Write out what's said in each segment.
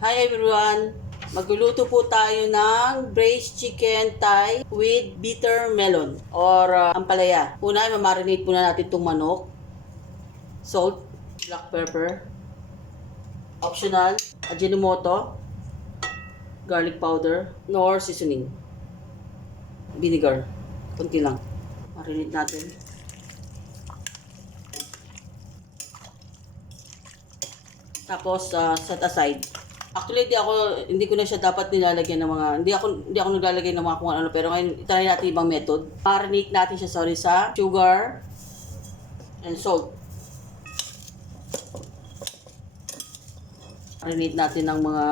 Hi everyone! Magluluto po tayo ng braised chicken thigh with bitter melon or ampalaya. Una, mamarinate muna natin itong manok. Salt, black pepper, optional, Ajinomoto, garlic powder, nor seasoning. Vinegar, konti lang. Marinate natin. Tapos, set aside. Actually, hindi ko na siya dapat nilalagyan ng mga, hindi ako naglalagay ng mga kung ano, pero ngayon, try natin ibang method. Marinate natin siya, sa sugar and salt. Marinate natin ng mga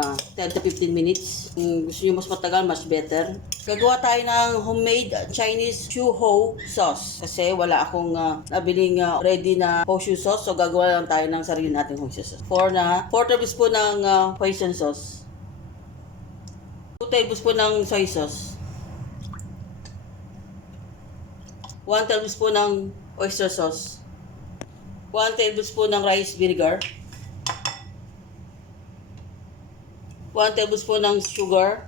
10 to 15 minutes. Kung gusto nyo mas matagal, mas better. Gagawa tayo ng homemade Chinese Chu Ho sauce. Kasi wala akong nabiling ready na hoisin sauce. So gagawa lang tayo ng sarili nating hoisin sauce. 4 tablespoon ng hoisin sauce. 2 tablespoon ng soy sauce. 1 tablespoon ng oyster sauce. 1 tablespoon ng rice vinegar. 1 tablespoon ng sugar.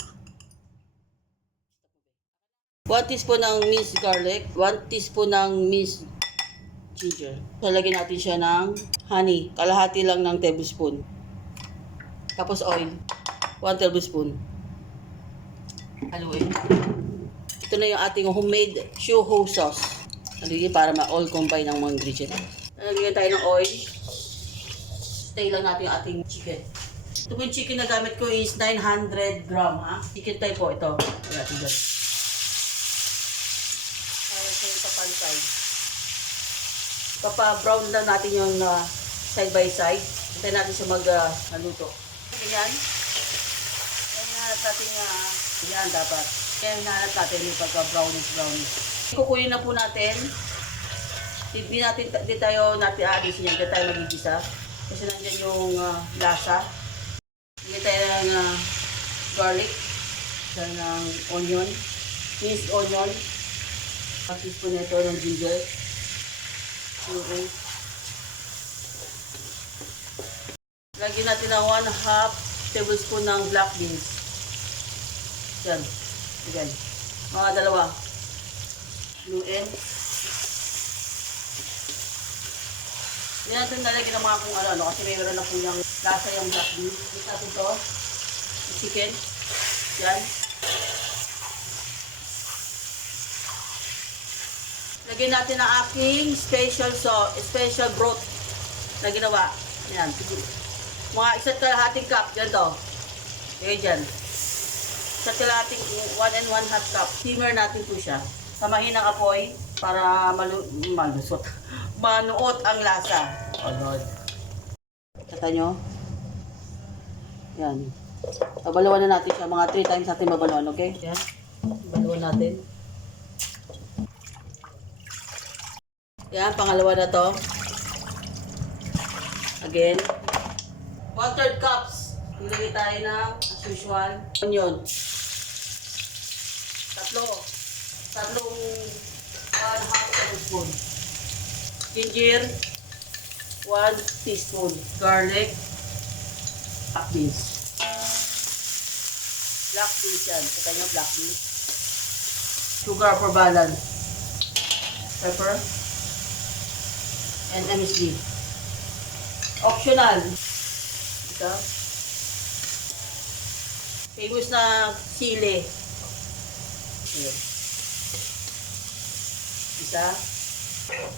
1 teaspoon ng minced garlic. 1 teaspoon ng minced ginger. Lalagyan natin siya ng honey. Kalahati lang ng tablespoon. Tapos oil. 1 tablespoon. Haluin. Ito na yung ating homemade Chu Ho sauce. Haluin para ma-all combine ang mga ingredients. Lalagyan tayo ng oil. Stay lang natin yung ating chicken. Ito po yung chicken na gamit ko is 900 gram, ha? Chicken thigh po ito. Ayan natin dyan. Ayan sa yung papansay. Papa-brown lang natin yung side by side. Hintayin natin siya maluto. Ayan. Ayan nahanap natin yan dapat. Kaya hinahanap natin yung pagka-brownish. Kukunin na po natin. Di tayo alisin yan. Di tayo magigisa. Kasi nandiyan yung lasa. Hindi tayo ng garlic, tayo ng onion, minced onion, teaspoon nito ng ginger, okay. Lagyan natin ng 1/2 tablespoon ng black beans. Yan, mga dalawa. Luin. Hindi natin nalagyan ng mga kung ano, kasi mayroon na po yung lasa yung black beans. Ito natin ito, yung chicken. Yan. Lagyan natin ang aking special broth na ginawa. Yan. Mga 1.5 cup. Yan to. Okay, dyan. 1.5 cup. Simmer natin po siya. Samahin ang apoy para malusot. Manuot ang lasa. Oh Lord. Kata nyo? Yan. Babalawan na natin siya. Mga 3 times natin babalawan, okay? Yan. Babalawan natin. Yan, pangalawa na to. Again. 1/3 cups. Ilagay tayo ng, as usual, onion. Tatlong 1/2 tablespoon. Ginger, 1 teaspoon. Garlic, black beans. Black beans yan. Kita nyo, black beans. Sugar for balance. Pepper. And MSG. Optional. Ito. Famous na sili. Ayan. Isa.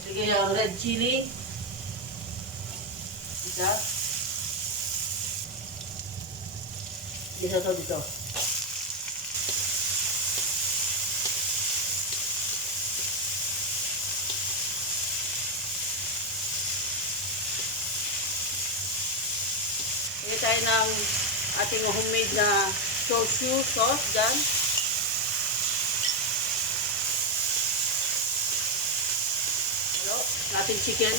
Sige yung red chili. Isa. Isa to dito. Lagyan tayo ng ating homemade na choshu sauce dyan. Hello, natin chicken.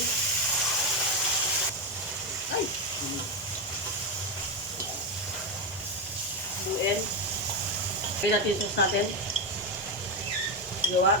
Ay! Buuin. Lagyan natin sauce natin. Gawa.